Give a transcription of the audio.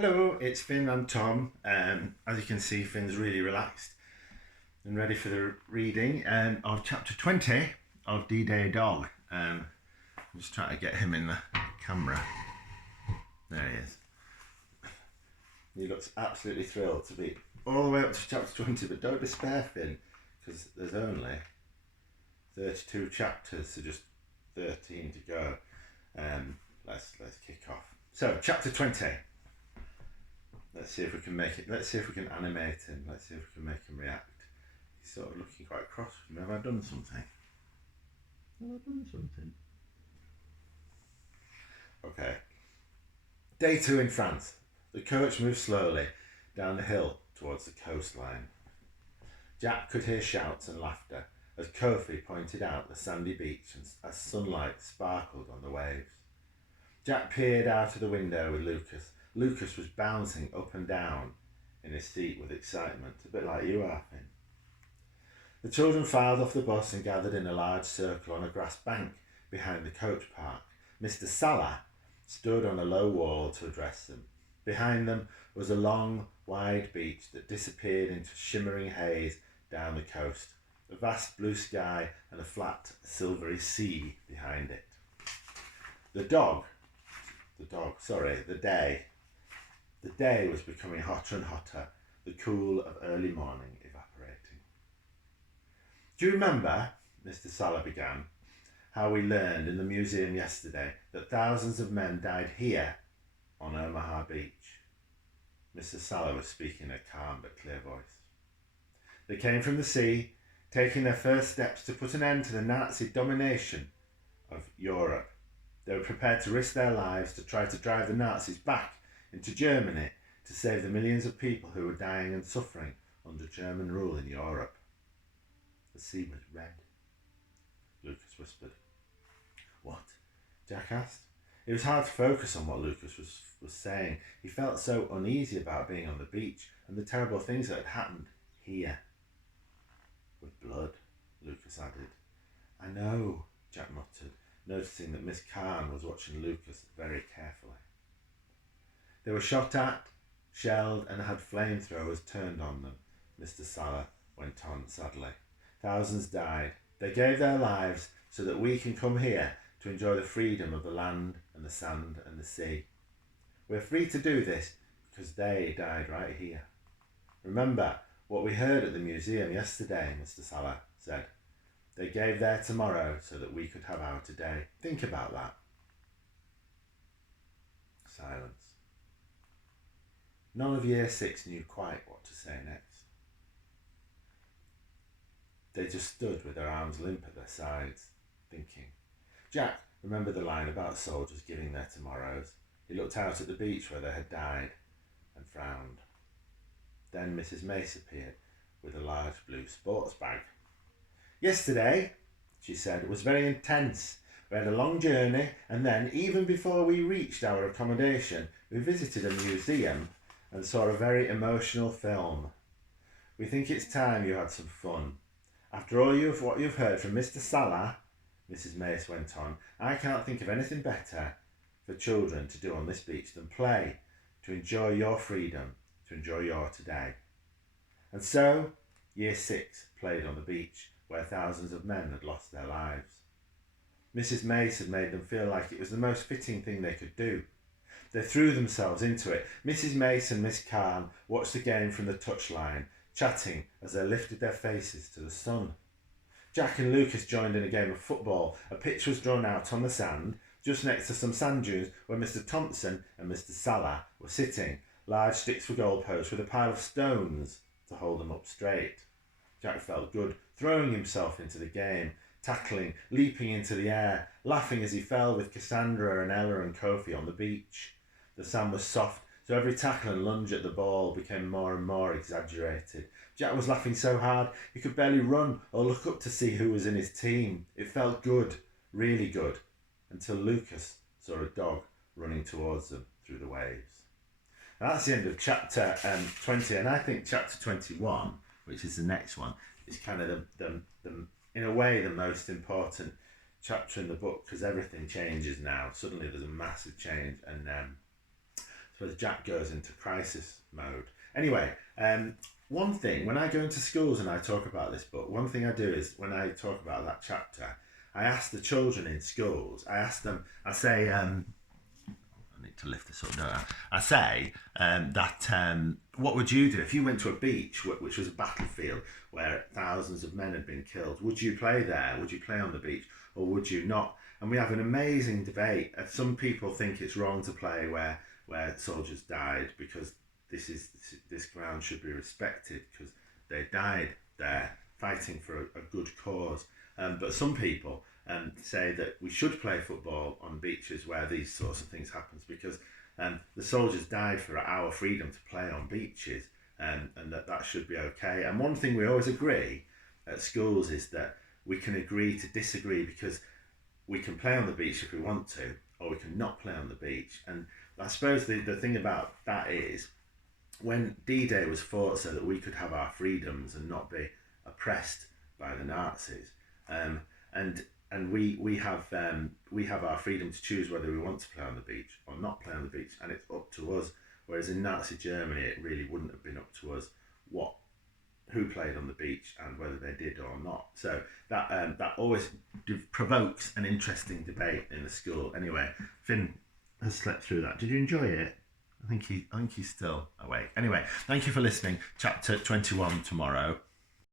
Hello, it's Finn and Tom. As you can see, Finn's really relaxed and ready for the reading of chapter 20 of D-Day Dog. I'm just trying to get him in the camera. There he is. He looks absolutely thrilled to be all the way up to chapter 20, but don't despair, Finn, because there's only 32 chapters, so just 13 to go. Let's kick off. So, chapter 20. Let's see if we can make it. Let's see if we can animate him. Let's see if we can make him react. He's sort of looking quite cross. Have I done something? Have I done something? Okay. Day 2 in France. The coach moved slowly down the hill towards the coastline. Jack could hear shouts and laughter as Kofi pointed out the sandy beach and as sunlight sparkled on the waves. Jack peered out of the window with Lucas. Lucas was bouncing up and down in his seat with excitement, a bit like you are, Finn. The children filed off the bus and gathered in a large circle on a grass bank behind the coach park. Mr. Salah stood on a low wall to address them. Behind them was a long, wide beach that disappeared into shimmering haze down the coast, a vast blue sky and a flat, silvery sea behind it. The day was becoming hotter and hotter, the cool of early morning evaporating. Do you remember, Mr. Salah began, how we learned in the museum yesterday that thousands of men died here on Omaha Beach? Mr. Salah was speaking in a calm but clear voice. They came from the sea, taking their first steps to put an end to the Nazi domination of Europe. They were prepared to risk their lives to try to drive the Nazis back into Germany to save the millions of people who were dying and suffering under German rule in Europe. The sea was red, Lucas whispered. What? Jack asked. It was hard to focus on what Lucas was saying. He felt so uneasy about being on the beach and the terrible things that had happened here. With blood, Lucas added. I know, Jack muttered, noticing that Miss Khan was watching Lucas very carefully. They were shot at, shelled, and had flamethrowers turned on them, Mr. Salah went on sadly. Thousands died. They gave their lives so that we can come here to enjoy the freedom of the land and the sand and the sea. We're free to do this because they died right here. Remember what we heard at the museum yesterday, Mr. Salah said. They gave their tomorrow so that we could have our today. Think about that. Silence. None of Year 6 knew quite what to say next. They just stood with their arms limp at their sides, thinking. Jack remembered the line about soldiers giving their tomorrows. He looked out at the beach where they had died and frowned. Then Mrs. Mace appeared with a large blue sports bag. Yesterday, she said, was very intense. We had a long journey, and then, even before we reached our accommodation, we visited a museum and saw a very emotional film. We think it's time you had some fun. After all what you've heard from Mr. Salah, Mrs. Mace went on, I can't think of anything better for children to do on this beach than play, to enjoy your freedom, to enjoy your today. And so, Year 6 played on the beach, where thousands of men had lost their lives. Mrs. Mace had made them feel like it was the most fitting thing they could do. They threw themselves into it. Mrs. Mace and Miss Khan watched the game from the touchline, chatting as they lifted their faces to the sun. Jack and Lucas joined in a game of football. A pitch was drawn out on the sand, just next to some sand dunes where Mr. Thompson and Mr. Salah were sitting. Large sticks were goalposts with a pile of stones to hold them up straight. Jack felt good, throwing himself into the game, tackling, leaping into the air, laughing as he fell with Cassandra and Ella and Kofi on the beach. The sand was soft, so every tackle and lunge at the ball became more and more exaggerated. Jack was laughing so hard he could barely run or look up to see who was in his team. It felt good, really good, until Lucas saw a dog running towards them through the waves. Now that's the end of chapter 20, and I think chapter 21, which is the next one, is kind of the in a way the most important chapter in the book, because everything changes now. Suddenly there's a massive change, and suppose Jack goes into crisis mode. Anyway, one thing, when I go into schools and I talk about this book, one thing I do is when I talk about that chapter, I ask the children in schools, I say, I need to lift this up, don't I? I say that what would you do if you went to a beach, which was a battlefield where thousands of men had been killed? Would you play there? Would you play on the beach? Or would you not? And we have an amazing debate. Some people think it's wrong to play where soldiers died because this ground should be respected because they died there fighting for a good cause. But some people say that we should play football on beaches where these sorts of things happen because the soldiers died for our freedom to play on beaches, and that should be okay. And one thing we always agree at schools is that we can agree to disagree because we can play on the beach if we want to, or we can not play on the beach. And I suppose the thing about that is when D-Day was fought so that we could have our freedoms and not be oppressed by the Nazis, and we have our freedom to choose whether we want to play on the beach or not play on the beach, and it's up to us. Whereas in Nazi Germany, it really wouldn't have been up to us who played on the beach and whether they did or not. So that always provokes an interesting debate in the school. Anyway, Finn has slept through that. Did you enjoy it? I think he's still awake. Anyway, thank you for listening. Chapter 21 tomorrow.